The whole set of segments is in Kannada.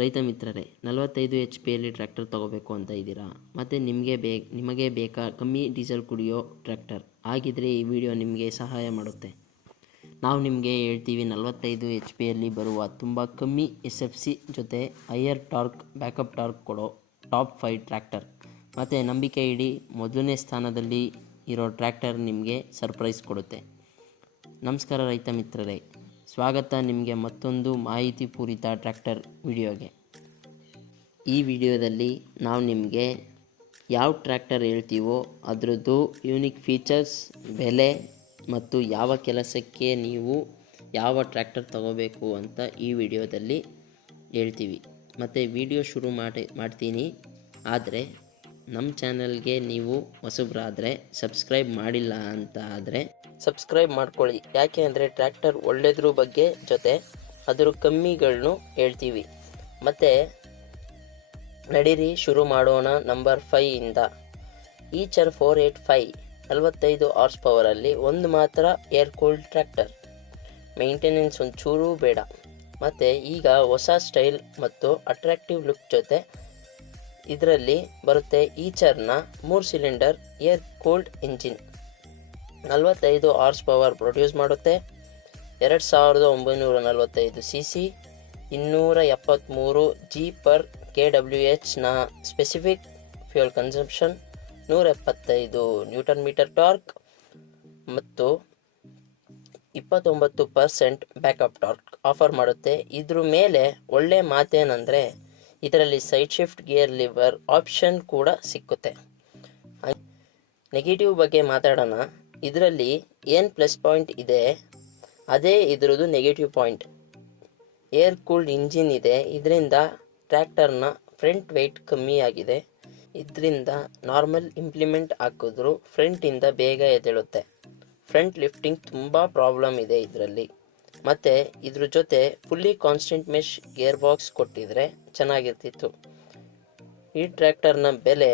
ರೈತ ಮಿತ್ರರೇ, 45 HP ಟ್ರ್ಯಾಕ್ಟರ್ ತಗೋಬೇಕು ಅಂತ ಇದ್ದೀರಾ? ಮತ್ತು ನಿಮಗೆ ಬೇಕಾ ಕಮ್ಮಿ ಡೀಸೆಲ್ ಕುಡಿಯೋ ಟ್ರ್ಯಾಕ್ಟರ್? ಹಾಗಿದ್ರೆ ಈ ವಿಡಿಯೋ ನಿಮಗೆ ಸಹಾಯ ಮಾಡುತ್ತೆ. ನಾವು ನಿಮಗೆ ಹೇಳ್ತೀವಿ 45 HP ಬರುವ ತುಂಬ ಕಮ್ಮಿ SFC ಜೊತೆ ಹೈಯರ್ ಟಾರ್ಕ್, ಬ್ಯಾಕಪ್ ಟಾರ್ಕ್ ಕೊಡೋ ಟಾಪ್ 5 ಟ್ರ್ಯಾಕ್ಟರ್. ಮತ್ತು ನಂಬಿಕೆ ಇಡೀ ಮೊದಲನೇ ಸ್ಥಾನದಲ್ಲಿ ಇರೋ ಟ್ರ್ಯಾಕ್ಟರ್ ನಿಮಗೆ ಸರ್ಪ್ರೈಸ್ ಕೊಡುತ್ತೆ. ನಮಸ್ಕಾರ ರೈತ ಮಿತ್ರರೇ, ಸ್ವಾಗತ ನಿಮಗೆ ಮತ್ತೊಂದು ಮಾಹಿತಿ ಪೂರಿತ ಟ್ರ್ಯಾಕ್ಟರ್ ವಿಡಿಯೋಗೆ. ಈ ವಿಡಿಯೋದಲ್ಲಿ ನಾವು ನಿಮಗೆ ಯಾವ ಟ್ರ್ಯಾಕ್ಟರ್ ಹೇಳ್ತೀವೋ ಅದರದ್ದು ಯೂನಿಕ್ ಫೀಚರ್ಸ್, ಬೆಲೆ ಮತ್ತು ಯಾವ ಕೆಲಸಕ್ಕೆ ನೀವು ಯಾವ ಟ್ರ್ಯಾಕ್ಟರ್ ತಗೋಬೇಕು ಅಂತ ಈ ವಿಡಿಯೋದಲ್ಲಿ ಹೇಳ್ತೀವಿ. ಮತ್ತು ವಿಡಿಯೋ ಶುರು ಮಾಡ್ತೀನಿ. ಆದರೆ ನಮ್ಮ ಚಾನಲ್ಗೆ ನೀವು ಹೊಸಬರಾದರೆ, ಸಬ್ಸ್ಕ್ರೈಬ್ ಮಾಡಿಲ್ಲ ಅಂತ ಆದರೆ ಸಬ್ಸ್ಕ್ರೈಬ್ ಮಾಡ್ಕೊಳ್ಳಿ. ಯಾಕೆ ಅಂದರೆ ಟ್ರ್ಯಾಕ್ಟರ್ ಒಳ್ಳೆಯದ್ರ ಬಗ್ಗೆ ಜೊತೆ ಅದರ ಕಮ್ಮಿಗಳನ್ನು ಹೇಳ್ತೀವಿ. ಮತ್ತು ನಡೀರಿ ಶುರು ಮಾಡೋಣ. ನಂಬರ್ 5 ಇಂದ ಈಚರ್ 485 45 ಹಾರ್ಸ್ ಪವರಲ್ಲಿ ಒಂದು ಮಾತ್ರ ಏರ್ ಕೂಲ್ಡ್ ಟ್ರ್ಯಾಕ್ಟರ್. ಮೇಂಟೆನೆನ್ಸ್ ಒಂಚೂರು ಬೇಡ. ಮತ್ತು ಈಗ ಹೊಸ ಸ್ಟೈಲ್ ಮತ್ತು ಅಟ್ರಾಕ್ಟಿವ್ ಲುಕ್ ಜೊತೆ ಇದರಲ್ಲಿ ಬರುತ್ತೆ. ಈಚರ್ನ 3 cylinder air cooled engine 45 horse power produce ಮಾಡುತ್ತೆ. 2945 cc, 273 G/kWh ನ specific fuel consumption, 175 Nm torque ಮತ್ತು 29% ಬ್ಯಾಕಪ್ ಟಾರ್ಕ್ ಆಫರ್ ಮಾಡುತ್ತೆ. ಇದ್ರ ಮೇಲೆ ಒಳ್ಳೆ ಮಾತೇನೆಂದರೆ ಇದರಲ್ಲಿ side shift gear liver option ಕೂಡ ಸಿಕ್ಕುತ್ತೆ. ನೆಗೆಟಿವ್ ಬಗ್ಗೆ ಮಾತಾಡೋಣ. ಇದರಲ್ಲಿ ಏನು ಪ್ಲಸ್ ಪಾಯಿಂಟ್ ಇದೆ ಅದೇ ಇದರದ್ದು negative point. Air cooled engine ಇದೆ. ಇದರಿಂದ ಟ್ರ್ಯಾಕ್ಟರ್ನ ಫ್ರಂಟ್ ವೆಯ್ಟ್ ಕಮ್ಮಿ ಆಗಿದೆ. ಇದರಿಂದ ನಾರ್ಮಲ್ ಇಂಪ್ಲಿಮೆಂಟ್ ಹಾಕಿದ್ರು ಫ್ರಂಟಿಂದ ಬೇಗ ಎದ್ದೇಳುತ್ತೆ. ಫ್ರಂಟ್ ಲಿಫ್ಟಿಂಗ್ ತುಂಬ ಪ್ರಾಬ್ಲಮ್ ಇದೆ ಇದರಲ್ಲಿ. ಮತ್ತು ಇದ್ರ ಜೊತೆ fully constant mesh gear box ಕೊಟ್ಟಿದ್ರೆ ಚೆನ್ನಾಗಿರ್ತಿತ್ತು. ಈ ಟ್ರ್ಯಾಕ್ಟರ್ನ ಬೆಲೆ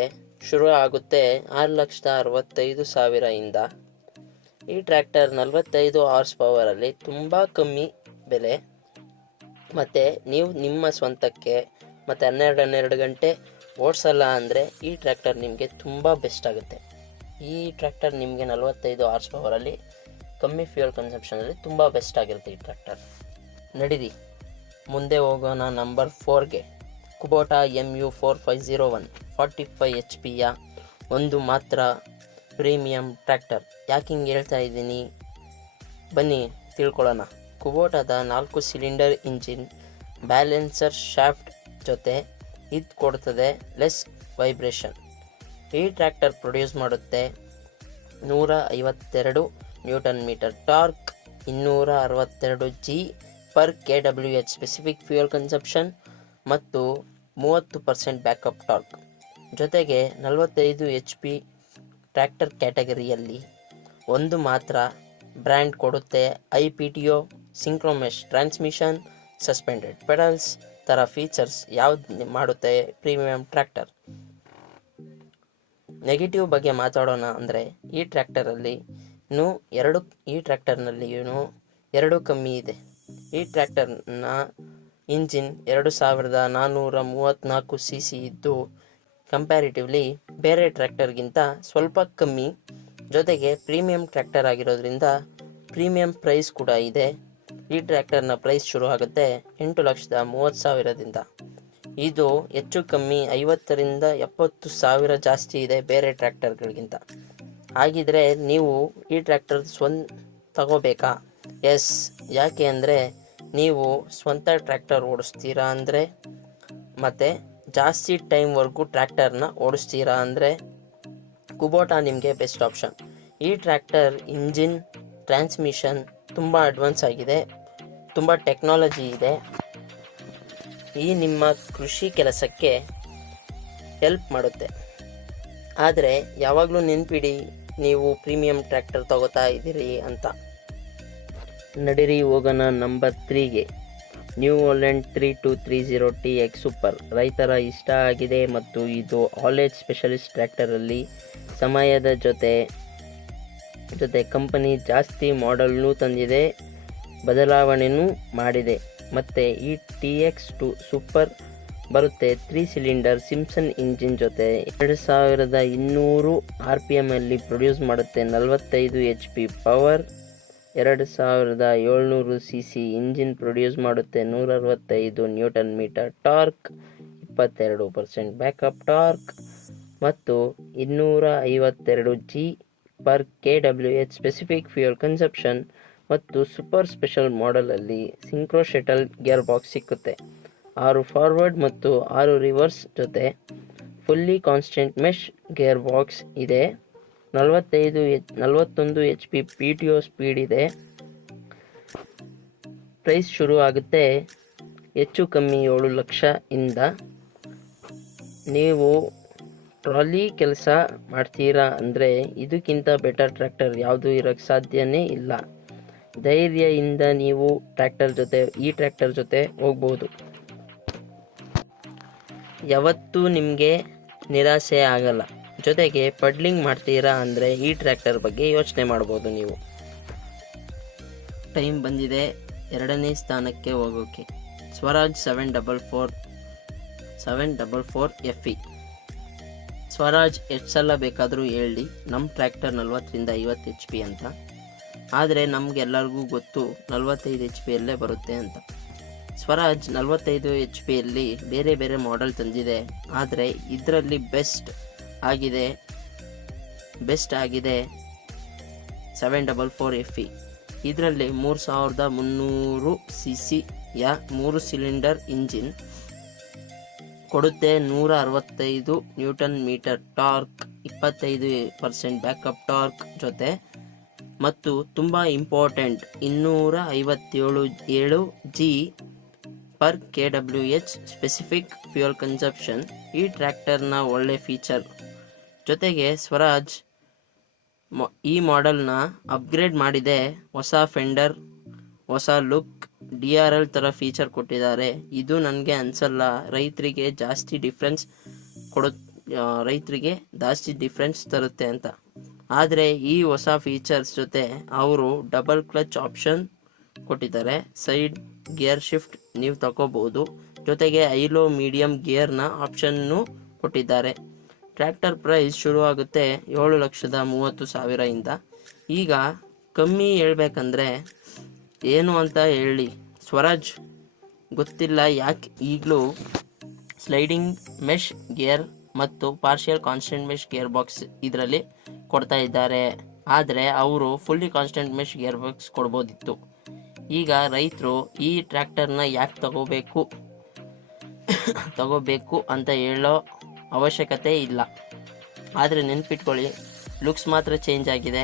ಶುರು ಆಗುತ್ತೆ 6,65,000 ಇಂದ. ಈ ಟ್ರ್ಯಾಕ್ಟರ್ 45 ಹಾರ್ಸ್ ಪವರಲ್ಲಿ ತುಂಬ ಕಮ್ಮಿ ಬೆಲೆ. ಮತ್ತು ನೀವು ನಿಮ್ಮ ಸ್ವಂತಕ್ಕೆ ಮತ್ತು 12 ಗಂಟೆ ಓಡಿಸಲ್ಲ ಅಂದರೆ ಈ ಟ್ರ್ಯಾಕ್ಟರ್ ನಿಮಗೆ ತುಂಬ ಬೆಸ್ಟ್ ಆಗುತ್ತೆ. ಈ ಟ್ರ್ಯಾಕ್ಟರ್ ನಿಮಗೆ 45 ಹಾರ್ಸ್ ಪವರಲ್ಲಿ ಕಮ್ಮಿ ಫ್ಯೂಯಲ್ ಕನ್ಸಂಪ್ಷನಲ್ಲಿ ತುಂಬ ಬೆಸ್ಟ್ ಆಗಿರುತ್ತೆ ಈ ಟ್ರ್ಯಾಕ್ಟರ್. ನಡೀರಿ ಮುಂದೆ ಹೋಗೋಣ. ನಂಬರ್ 4ಗೆ ಕುಬೋಟಾ MU4501 45 HP ಒಂದು ಮಾತ್ರ ಪ್ರೀಮಿಯಂ ಟ್ರ್ಯಾಕ್ಟರ್. ಯಾಕೆ ಹಿಂಗೆ ಹೇಳ್ತಾ ಇದ್ದೀನಿ ಬನ್ನಿ ತಿಳ್ಕೊಳ್ಳೋಣ. ಕುಬೋಟಾದ 4 ಸಿಲಿಂಡರ್ ಇಂಜಿನ್ ಬ್ಯಾಲೆನ್ಸರ್ ಶಾಫ್ಟ್ ಜೊತೆ ಇದು ಕೊಡ್ತದೆ ಲೆಸ್ ವೈಬ್ರೇಷನ್. ಈ ಟ್ರ್ಯಾಕ್ಟರ್ ಪ್ರೊಡ್ಯೂಸ್ ಮಾಡುತ್ತೆ 152 Nm torque, 262 G/kWh specific fuel consumption ಮತ್ತು 30% ಬ್ಯಾಕಪ್ ಟಾರ್ಕ್. ಜೊತೆಗೆ 45 HP ಟ್ರ್ಯಾಕ್ಟರ್ ಕ್ಯಾಟಗರಿಯಲ್ಲಿ ಒಂದು ಮಾತ್ರ ಬ್ರ್ಯಾಂಡ್ ಕೊಡುತ್ತೆ IPTO ಸಿಂಕ್ರೋಮೆಶ್ ಟ್ರಾನ್ಸ್ಮಿಷನ್, ಸಸ್ಪೆಂಡೆಡ್ ಪೆಡಲ್ಸ್ ಥರ ಫೀಚರ್ಸ್ ಯಾವ್ದು ಮಾಡುತ್ತೆ ಪ್ರೀಮಿಯಂ ಟ್ರ್ಯಾಕ್ಟರ್. ನೆಗೆಟಿವ್ ಬಗ್ಗೆ ಮಾತಾಡೋಣ ಅಂದರೆ ಈ ಟ್ರ್ಯಾಕ್ಟರ್ನಲ್ಲಿ ಎರಡು ಕಮ್ಮಿ ಇದೆ. ಈ ಟ್ರ್ಯಾಕ್ಟರ್ನ ಇಂಜಿನ್ 2434 cc ಇದ್ದು ಕಂಪ್ಯಾರಿಟಿವ್ಲಿ ಬೇರೆ ಟ್ರ್ಯಾಕ್ಟರ್ಗಿಂತ ಸ್ವಲ್ಪ ಕಮ್ಮಿ. ಜೊತೆಗೆ ಪ್ರೀಮಿಯಂ ಟ್ರ್ಯಾಕ್ಟರ್ ಆಗಿರೋದ್ರಿಂದ ಪ್ರೀಮಿಯಂ ಪ್ರೈಸ್ ಕೂಡ ಇದೆ. ಈ ಟ್ರ್ಯಾಕ್ಟರ್ನ ಪ್ರೈಸ್ ಶುರು ಆಗುತ್ತೆ 8,30,000ದಿಂದ. ಇದು ಹೆಚ್ಚು ಕಮ್ಮಿ 50,000ರಿಂದ 70,000 ಜಾಸ್ತಿ ಇದೆ ಬೇರೆ ಟ್ರ್ಯಾಕ್ಟರ್ಗಳಿಗಿಂತ. ಹಾಗಿದ್ರೆ ನೀವು ಈ ಟ್ರ್ಯಾಕ್ಟರ್ ತಗೋಬೇಕಾ? ಎಸ್. ಯಾಕೆ ಅಂದರೆ ನೀವು ಸ್ವಂತ ಟ್ರ್ಯಾಕ್ಟರ್ ಓಡಿಸ್ತೀರಾ ಅಂದರೆ ಮತ್ತು ಜಾಸ್ತಿ ಟೈಮ್ವರೆಗೂ ಟ್ರ್ಯಾಕ್ಟರ್ನ ಓಡಿಸ್ತೀರಾ ಅಂದರೆ ಕುಬೋಟಾ ನಿಮಗೆ ಬೆಸ್ಟ್ ಆಪ್ಷನ್. ಈ ಟ್ರ್ಯಾಕ್ಟರ್ ಇಂಜಿನ್, ಟ್ರಾನ್ಸ್ಮಿಷನ್ ತುಂಬ ಅಡ್ವಾನ್ಸ್ ಆಗಿದೆ, ತುಂಬ ಟೆಕ್ನಾಲಜಿ ಇದೆ. ಈ ನಿಮ್ಮ ಕೃಷಿ ಕೆಲಸಕ್ಕೆ ಹೆಲ್ಪ್ ಮಾಡುತ್ತೆ. ಆದರೆ ಯಾವಾಗಲೂ ನೆನ್ಪಿಡಿ, ನೀವು ಪ್ರೀಮಿಯಂ ಟ್ರ್ಯಾಕ್ಟರ್ ತಗೋತಾ ಇದ್ದೀರಿ ಅಂತ. ನಡೀರಿ ಹೋಗೋಣ ನಂಬರ್ 3ಗೆ. ನ್ಯೂ ಹೋಲ್ಯಾಂಡ್ 3230 TX ಸೂಪರ್ ರೈತರ ಇಷ್ಟ ಆಗಿದೆ ಮತ್ತು ಇದು ಆಲ್-ಏಜ್ ಸ್ಪೆಷಲಿಸ್ಟ್ ಟ್ರ್ಯಾಕ್ಟರಲ್ಲಿ ಸಮಯದ ಜೊತೆ ಕಂಪನಿ ಜಾಸ್ತಿ ಮಾಡೆಲ್ನೂ ತಂದಿದೆ, ಬದಲಾವಣೆಯೂ ಮಾಡಿದೆ. ಮತ್ತು ಈ TX2 ಸೂಪರ್ ಬರುತ್ತೆ. 3 ಸಿಲಿಂಡರ್ ಸಿಂಪ್ಸನ್ ಇಂಜಿನ್ ಜೊತೆ 2200 RPM ಅಲ್ಲಿ ಪ್ರೊಡ್ಯೂಸ್ ಮಾಡುತ್ತೆ. 45 HP power, 2700 cc engine produce ಮಾಡುತ್ತೆ. 165 Nm ಟಾರ್ಕ್, 22% ಬ್ಯಾಕಪ್ ಟಾರ್ಕ್ ಮತ್ತು 252 G/kWh ಸ್ಪೆಸಿಫಿಕ್ ಫ್ಯೂಯಲ್ ಕನ್ಸಪ್ಷನ್ ಮತ್ತು ಸೂಪರ್ ಸ್ಪೆಷಲ್ ಮಾಡೆಲಲ್ಲಿ ಸಿಂಕ್ರೋ ಶಟಲ್ ಗೇರ್ ಬಾಕ್ಸ್ ಸಿಕ್ಕುತ್ತೆ. 6 ಫಾರ್ವರ್ಡ್ ಮತ್ತು 6 ರಿವರ್ಸ್ ಜೊತೆ fully constant mesh gear box ಇದೆ. 41 HP PTO ಸ್ಪೀಡ್ ಇದೆ. ಪ್ರೈಸ್ ಶುರು ಆಗುತ್ತೆ ಹೆಚ್ಚು ಕಮ್ಮಿ 7 ಲಕ್ಷ ಇಂದ. ನೀವು ಟ್ರಾಲಿ ಕೆಲಸ ಮಾಡ್ತೀರಾ ಅಂದರೆ ಇದಕ್ಕಿಂತ ಬೆಟರ್ ಟ್ರ್ಯಾಕ್ಟರ್ ಯಾವುದು ಇರೋಕ್ಕೆ ಸಾಧ್ಯನೇ ಇಲ್ಲ. ಧೈರ್ಯದಿಂದ ನೀವು ಈ ಟ್ರ್ಯಾಕ್ಟರ್ ಜೊತೆ ಹೋಗ್ಬೋದು. ಯಾವತ್ತೂ ನಿಮಗೆ ನಿರಾಸೆ ಆಗಲ್ಲ. ಜೊತೆಗೆ ಪಡ್ಲಿಂಗ್ ಮಾಡ್ತೀರಾ ಅಂದರೆ ಈ ಟ್ರ್ಯಾಕ್ಟರ್ ಬಗ್ಗೆ ಯೋಚನೆ ಮಾಡ್ಬೋದು ನೀವು. ಟೈಮ್ ಬಂದಿದೆ 2ನೇ ಸ್ಥಾನಕ್ಕೆ ಹೋಗೋಕ್ಕೆ. ಸ್ವರಾಜ್ 744 FE. ಸ್ವರಾಜ್ ಎಷ್ಟು ಸಲ ಬೇಕಾದರೂ ಹೇಳಿ, ನಮ್ಮ ಟ್ರ್ಯಾಕ್ಟರ್ 40ರಿಂದ 50 HP ಅಂತ. ಆದರೆ ನಮಗೆಲ್ಲರಿಗೂ ಗೊತ್ತು 45 HP ಬರುತ್ತೆ ಅಂತ. ಸ್ವರಾಜ್ 45 HP ಬೇರೆ ಬೇರೆ ಮಾಡೆಲ್ ತಂದಿದೆ. ಆದರೆ ಇದರಲ್ಲಿ ಬೆಸ್ಟ್ ಆಗಿದೆ 744 FE. ಇದರಲ್ಲಿ 3300 cc ಯ 3 ಸಿಲಿಂಡರ್ ಇಂಜಿನ್ ಕೊಡುತ್ತೆ. 165 Nm ಟಾರ್ಕ್, 25% ಬ್ಯಾಕಪ್ ಟಾರ್ಕ್ ಜೊತೆ ಮತ್ತು ತುಂಬ important 257 G/kWh specific fuel consumption. ಈ ಟ್ರ್ಯಾಕ್ಟರ್ನ ಒಳ್ಳೆ ಫೀಚರ್ ಜೊತೆಗೆ ಸ್ವರಾಜ್ ಈ ಮಾಡೆಲ್ನ ಅಪ್ಗ್ರೇಡ್ ಮಾಡಿದೆ. ಹೊಸ ಫೆಂಡರ್, ಹೊಸ ಲುಕ್, DRL ಥರ ಫೀಚರ್ ಕೊಟ್ಟಿದ್ದಾರೆ. ಇದು ನನಗೆ ಅನಿಸಲ್ಲ ರೈತರಿಗೆ ಜಾಸ್ತಿ ಡಿಫ್ರೆನ್ಸ್ ತರುತ್ತೆ ಅಂತ. ಆದರೆ ಈ ಹೊಸ ಫೀಚರ್ಸ್ ಜೊತೆ ಅವರು ಡಬಲ್ ಕ್ಲಚ್ ಆಪ್ಷನ್ ಕೊಟ್ಟಿದ್ದಾರೆ. ಸೈಡ್ ಗೇರ್ ಶಿಫ್ಟ್ ನೀವು ತಗೋಬಹುದು. ಜೊತೆಗೆ ಐಲೋ ಮೀಡಿಯಂ ಗೇರ್ನ ಆಪ್ಷನ್ನು ಕೊಟ್ಟಿದ್ದಾರೆ. ಟ್ರ್ಯಾಕ್ಟರ್ ಪ್ರೈಸ್ ಶುರುವಾಗುತ್ತೆ 7,30,000 ಇಂದ. ಈಗ ಕಮ್ಮಿ ಹೇಳ್ಬೇಕಂದ್ರೆ ಏನು ಅಂತ ಹೇಳಿ, ಸ್ವರಾಜ್ ಗೊತ್ತಿಲ್ಲ ಯಾಕೆ ಈಗಲೂ ಸ್ಲೈಡಿಂಗ್ ಮೆಶ್ ಗೇರ್ ಮತ್ತು partial constant mesh gear box ಇದರಲ್ಲಿ ಕೊಡ್ತಾ ಇದ್ದಾರೆ. ಆದರೆ ಅವರು fully constant mesh gear box ಕೊಡ್ಬೋದಿತ್ತು. ಈಗ ರೈತರು ಈ ಟ್ರ್ಯಾಕ್ಟರ್ನ ಯಾಕೆ ತಗೋಬೇಕು ಅಂತ ಹೇಳೋ ಅವಶ್ಯಕತೆ ಇಲ್ಲ. ಆದರೆ ನೆನ್ಪಿಟ್ಕೊಳ್ಳಿ, ಲುಕ್ಸ್ ಮಾತ್ರ ಚೇಂಜ್ ಆಗಿದೆ.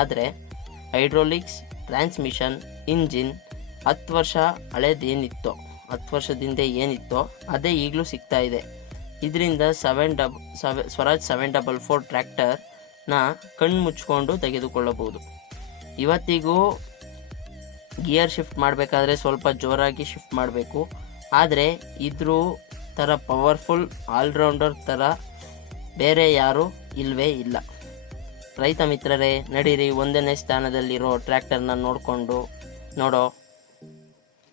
ಆದರೆ ಹೈಡ್ರೋಲಿಕ್ಸ್, ಟ್ರಾನ್ಸ್ಮಿಷನ್, ಇಂಜಿನ್ 10 ವರ್ಷ ಹಳೇದೇನಿತ್ತೋ 10 ವರ್ಷದಿಂದ ಏನಿತ್ತೋ ಅದೇ ಈಗಲೂ ಸಿಗ್ತಾ ಇದೆ. ಇದರಿಂದ ಸ್ವರಾಜ್ 744 ಟ್ರ್ಯಾಕ್ಟರ್ನ ಕಣ್ಣು ಮುಚ್ಕೊಂಡು ತೆಗೆದುಕೊಳ್ಳಬಹುದು. ಇವತ್ತಿಗೂ ಗಿಯರ್ ಶಿಫ್ಟ್ ಮಾಡಬೇಕಾದ್ರೆ ಸ್ವಲ್ಪ ಜೋರಾಗಿ ಶಿಫ್ಟ್ ಮಾಡಬೇಕು. ಆದರೆ ಇದ್ರ ಥರ ಪವರ್ಫುಲ್ ಆಲ್ರೌಂಡರ್ ಥರ ಬೇರೆ ಯಾರೂ ಇಲ್ಲವೇ ಇಲ್ಲ. ರೈತ ಮಿತ್ರರೇ, ನಡೀರಿ 1ನೇ ಸ್ಥಾನದಲ್ಲಿರೋ ಟ್ರ್ಯಾಕ್ಟರ್ನ ನೋಡೋ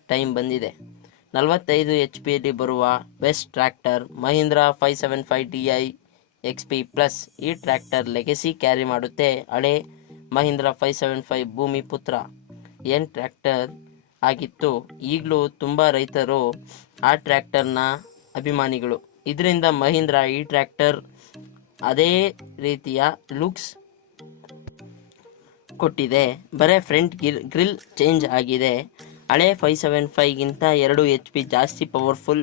ಟೈಮ್ ಬಂದಿದೆ. 45 HP ಬರುವ best tractor Mahindra 575 Di XP plus. ಈ ಟ್ರ್ಯಾಕ್ಟರ್ ಲೆಗೆಸಿ ಕ್ಯಾರಿ ಮಾಡುತ್ತೆ. ಹಳೆ ಮಹೀಂದ್ರಾ 575 ಭೂಮಿ ಪುತ್ರ ಏನು ಟ್ರ್ಯಾಕ್ಟರ್ ಆಗಿತ್ತು. ಈಗಲೂ ತುಂಬ ರೈತರು ಆ ಟ್ರ್ಯಾಕ್ಟರ್ನ ಅಭಿಮಾನಿಗಳು. ಇದರಿಂದ ಮಹೀಂದ್ರಾ ಈ ಟ್ರ್ಯಾಕ್ಟರ್ ಅದೇ ರೀತಿಯ ಲುಕ್ಸ್ ಕೊಟ್ಟಿದೆ. ಬರೀ ಫ್ರಂಟ್ ಗ್ರಿಲ್ ಚೇಂಜ್ ಆಗಿದೆ. ಹಳೆ 575ಗಿಂತ 2 HP ಜಾಸ್ತಿ ಪವರ್ಫುಲ್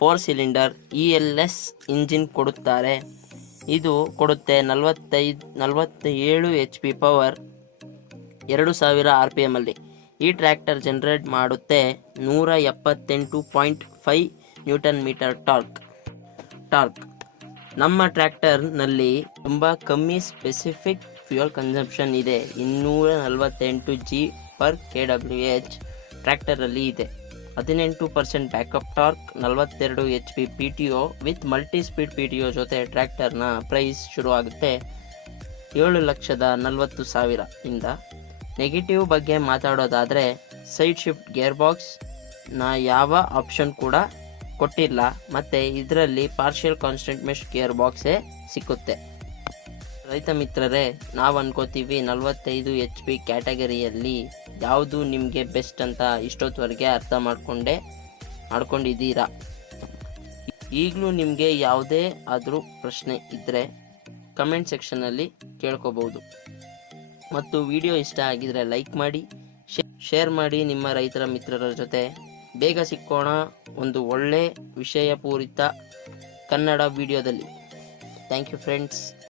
4 ಸಿಲಿಂಡರ್ ELS ಇಂಜಿನ್ ಕೊಡುತ್ತಾರೆ. ಇದು ಕೊಡುತ್ತೆ 47 HP ಪವರ್, 2000 RPM ಅಲ್ಲಿ. ಈ ಟ್ರ್ಯಾಕ್ಟರ್ ಜನರೇಟ್ ಮಾಡುತ್ತೆ 178.5 Nm ಟಾರ್ಕ್. ನಮ್ಮ ಟ್ರ್ಯಾಕ್ಟರ್ನಲ್ಲಿ ತುಂಬ ಕಮ್ಮಿ ಸ್ಪೆಸಿಫಿಕ್ ಫ್ಯೂಯಲ್ ಕನ್ಸಂಪ್ಷನ್ ಇದೆ. 248 G/kWh ಟ್ರ್ಯಾಕ್ಟರಲ್ಲಿ ಇದೆ. 18% backup torque, 42 HP PTO with multi speed PTO ಜೊತೆ ಟ್ರ್ಯಾಕ್ಟರ್ನ ಪ್ರೈಸ್ ಶುರುವಾಗುತ್ತೆ 7,40,000 ಇಂದ. ನೆಗೆಟಿವ್ ಬಗ್ಗೆ ಮಾತಾಡೋದಾದರೆ ಸೈಡ್ ಶಿಫ್ಟ್ ಗೇರ್ ಬಾಕ್ಸ್ ಯಾವ ಆಪ್ಷನ್ ಕೂಡ ಕೊಟ್ಟಿಲ್ಲ, ಮತ್ತು ಇದರಲ್ಲಿ ಪಾರ್ಷಿಯಲ್ ಕಾನ್ಸ್ಟೆಂಟ್ ಮೆಶ್ ಗೇರ್ ಬಾಕ್ಸೇ ಸಿಕ್ಕುತ್ತೆ. ರೈತ ಮಿತ್ರರೇ, ನಾವು ಅನ್ಕೋತೀವಿ 45 HP ಕ್ಯಾಟಗರಿಯಲ್ಲಿ ಯಾವುದು ನಿಮಗೆ ಬೆಸ್ಟ್ ಅಂತ ಇಷ್ಟೊತ್ತವರೆಗೆ ಅರ್ಥ ಮಾಡ್ಕೊಂಡಿದ್ದೀರಾ. ಈಗಲೂ ನಿಮಗೆ ಯಾವುದೇ ಆದರೂ ಪ್ರಶ್ನೆ ಇದ್ದರೆ ಕಮೆಂಟ್ ಸೆಕ್ಷನಲ್ಲಿ ಕೇಳ್ಕೋಬಹುದು. ಮತ್ತು ವಿಡಿಯೋ ಇಷ್ಟ ಆಗಿದರೆ ಲೈಕ್ ಮಾಡಿ, ಶೇರ್ ಮಾಡಿ ನಿಮ್ಮ ರೈತರ ಮಿತ್ರರ ಜೊತೆ. ಬೇಗ ಸಿಕ್ಕೋಣ ಒಂದು ಒಳ್ಳೆ ವಿಷಯಪೂರಿತ ಕನ್ನಡ ವಿಡಿಯೋದಲ್ಲಿ. Thank you friends.